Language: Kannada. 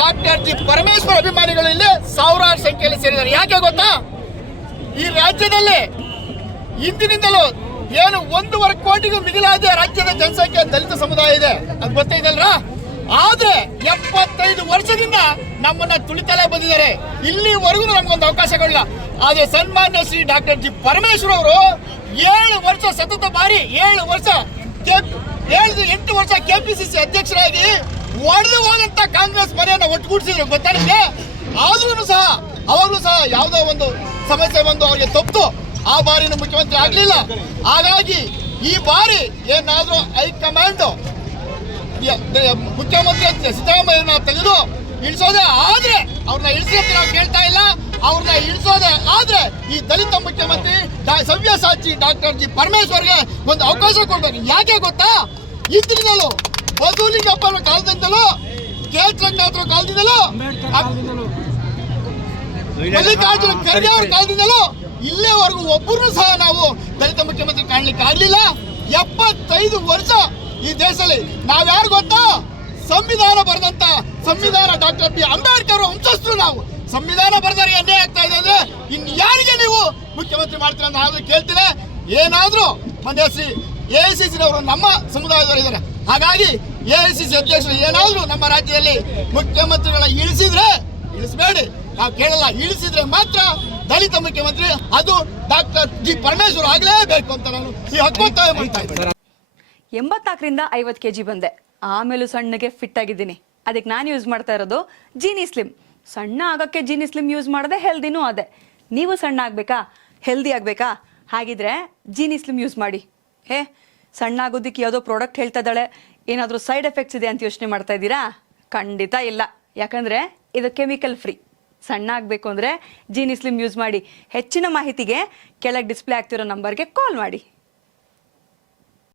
ಡಾಕ್ಟರ್ ಜಿ ಪರಮೇಶ್ವರ್ ಅಭಿಮಾನಿಗಳು ಇಲ್ಲಿ ಸಾವಿರಾರು ಸಂಖ್ಯೆಯಲ್ಲಿ ಸೇರಿದ್ದಾರೆ. ಯಾಕೆ ಗೊತ್ತಾ? ಈ ರಾಜ್ಯದಲ್ಲಿ ಇಂದಿನಿಂದಲೂ ಏನು 1.5 ಕೋಟಿಗೂ ಮಿಗಿಲಾದ ರಾಜ್ಯದ ಜನಸಂಖ್ಯೆ ದಲಿತ ಸಮುದಾಯ ಇದೆ, ಅದು ಗೊತ್ತೈತಲ್ರ? ಆದ್ರೆ 75 ವರ್ಷದಿಂದ ನಮ್ಮನ್ನ ತುಳಿತಲೇ ಬಂದಿದ್ದಾರೆ. ಇಲ್ಲಿವರೆಗೂ ನಮ್ಗೊಂದು ಅವಕಾಶಗಳಿಲ್ಲ. ಆದ್ರೆ ಸನ್ಮಾನ್ಯ ಶ್ರೀ ಡಾಕ್ಟರ್ ಜಿ ಪರಮೇಶ್ವರ್ ಅವರು 7 ವರ್ಷ ಸತತ ಬಾರಿ 8 ವರ್ಷ ಕೆಪಿಸಿಸಿ ಅಧ್ಯಕ್ಷರಾಗಿ ಒಡೆದು ಹೋದಂತ ಕಾಂಗ್ರೆಸ್ ಮನೆಯನ್ನ ಒಟ್ಟುಗೂಡಿಸಿದ್ರು, ಗೊತ್ತಾ ನಿಮಗೆ? ಆದ್ರೂ ಸಹ ಅವಾಗಲೂ ಸಹ ಯಾವುದೋ ಒಂದು ಸಮಸ್ಯೆ ಬಂದು ಅವರಿಗೆ ತಪ್ಪು, ಆ ಬಾರಿನ ಮುಖ್ಯಮಂತ್ರಿ ಆಗ್ಲಿಲ್ಲ. ಹಾಗಾಗಿ ಈ ಬಾರಿ ಏನಾದ್ರೂ ಹೈಕಮಾಂಡ್ ಮುಖ್ಯಮಂತ್ರಿ ಸಿದ್ದರಾಮಯ್ಯನ ತೆಗೆದು ಇಳಿಸೋದೇ ಆದ್ರೆ, ಅವ್ರನ್ನ ಇಳಿಸೋಕೆ ನಾವು ಕೇಳ್ತಾ ಇಲ್ಲ, ಅವ್ರನ್ನ ಇಳಿಸೋದೇ ಆದ್ರೆ ಈ ದಲಿತ ಮುಖ್ಯಮಂತ್ರಿ ಸವ್ಯಸಾಚಿ ಡಾಕ್ಟರ್ ಜಿ ಪರಮೇಶ್ವರ್ಗೆ ಒಂದು ಅವಕಾಶ ಕೊಡ್ಬೇಕು. ಯಾಕೆ ಗೊತ್ತಾ? ಇದ್ರಿಂದಲೂ ಬಸವಲಿಂಗಪ್ಪನ ಕಾಲದಿಂದಲೂ, ಕೆ ರಂಗನಾಥ್ರ ಕಾಲದಿಂದಲೂ, ಮಲ್ಲಿಕಾರ್ಜುನ ಖರ್ಗೆ ಅವರ ಕಾಲದಿಂದಲೂ ಇಲ್ಲಿವರೆಗೂ ಒಬ್ಬರನ್ನು ಸಹ ನಾವು ದಲಿತ ಮುಖ್ಯಮಂತ್ರಿ ಕಾಣಲಿಕ್ಕೆ ಆಗ್ಲಿಲ್ಲ. 75 ವರ್ಷ ಈ ದೇಶದಲ್ಲಿ ನಾವ್ಯಾರು ಗೊತ್ತಾ? ಸಂವಿಧಾನ ಬರೆದಂತ ಸಂವಿಧಾನ ಡಾಕ್ಟರ್ ಬಿ ಅಂಬೇಡ್ಕರ್ ವಂಶಸ್ಥರು ನಾವು. ಸಂವಿಧಾನ ಬರೆದರೆ ಅನ್ಯಾಯ ಆಗ್ತಾ ಇದೆ ಅಂದ್ರೆ ಇನ್ನು ಯಾರಿಗೆ ನೀವು ಮುಖ್ಯಮಂತ್ರಿ ಮಾಡ್ತೀರ ಅಂತ ಆದ್ರೂ ಕೇಳ್ತೀನಿ. ಏನಾದ್ರೂ ಮೊನ್ನೆ ಶ್ರೀ AICC ಅವರು ನಮ್ಮ ಸಮುದಾಯದವರು ಇದ್ದಾರೆ. ಹಾಗಾಗಿ AICC ಅಧ್ಯಕ್ಷರು ಏನಾದ್ರೂ ನಮ್ಮ ರಾಜ್ಯದಲ್ಲಿ ಮುಖ್ಯಮಂತ್ರಿಗಳ ಇಳಿಸಬೇಡಿ, ನಾವು ಕೇಳಲ್ಲ. ಇಳಿಸಿದ್ರೆ ಮಾತ್ರ ದಲಿತ ಮುಖ್ಯಮಂತ್ರಿ ಅದು ಡಾಕ್ಟರ್ ಜಿ ಪರಮೇಶ್ವರ್ ಆಗಲೇಬೇಕು ಅಂತ ನಾನು ಈ ಹಕ್ಕೊತ್ತಾಯ ಮಾಡ್ತಾ ಇದ್ದೀನಿ. 84ರಿಂದ 50 kg ಬಂದೆ, ಆಮೇಲೂ ಸಣ್ಣಗೆ ಫಿಟ್ ಆಗಿದ್ದೀನಿ. ಅದಕ್ಕೆ ನಾನು ಯೂಸ್ ಮಾಡ್ತಾ ಇರೋದು ಜೀನಿ ಸ್ಲಿಮ್. ಸಣ್ಣ ಆಗೋಕ್ಕೆ ಜೀನಿ ಸ್ಲಿಮ್ ಯೂಸ್ ಮಾಡಿದೆ, ಹೆಲ್ದಿನೂ ಅದೇ. ನೀವು ಸಣ್ಣ ಆಗಬೇಕಾ, ಹೆಲ್ದಿ ಆಗಬೇಕಾ? ಹಾಗಿದ್ರೆ ಜೀನಿ ಸ್ಲಿಮ್ ಯೂಸ್ ಮಾಡಿ. ಸಣ್ಣ ಆಗೋದಕ್ಕೆ ಯಾವುದೋ ಪ್ರಾಡಕ್ಟ್ ಹೇಳ್ತಾ ಇದ್ದಾಳೆ, ಏನಾದರೂ ಸೈಡ್ ಎಫೆಕ್ಟ್ಸ್ ಇದೆ ಅಂತ ಯೋಚನೆ ಮಾಡ್ತಾ ಇದ್ದೀರಾ? ಖಂಡಿತ ಇಲ್ಲ, ಯಾಕಂದರೆ ಇದು ಕೆಮಿಕಲ್ ಫ್ರೀ. ಸಣ್ಣ ಆಗಬೇಕು ಅಂದರೆ ಜೀನಿ ಸ್ಲಿಮ್ ಯೂಸ್ ಮಾಡಿ. ಹೆಚ್ಚಿನ ಮಾಹಿತಿಗೆ ಕೆಳಗೆ ಡಿಸ್ಪ್ಲೇ ಆಗ್ತಿರೋ ನಂಬರ್ಗೆ ಕಾಲ್ ಮಾಡಿ.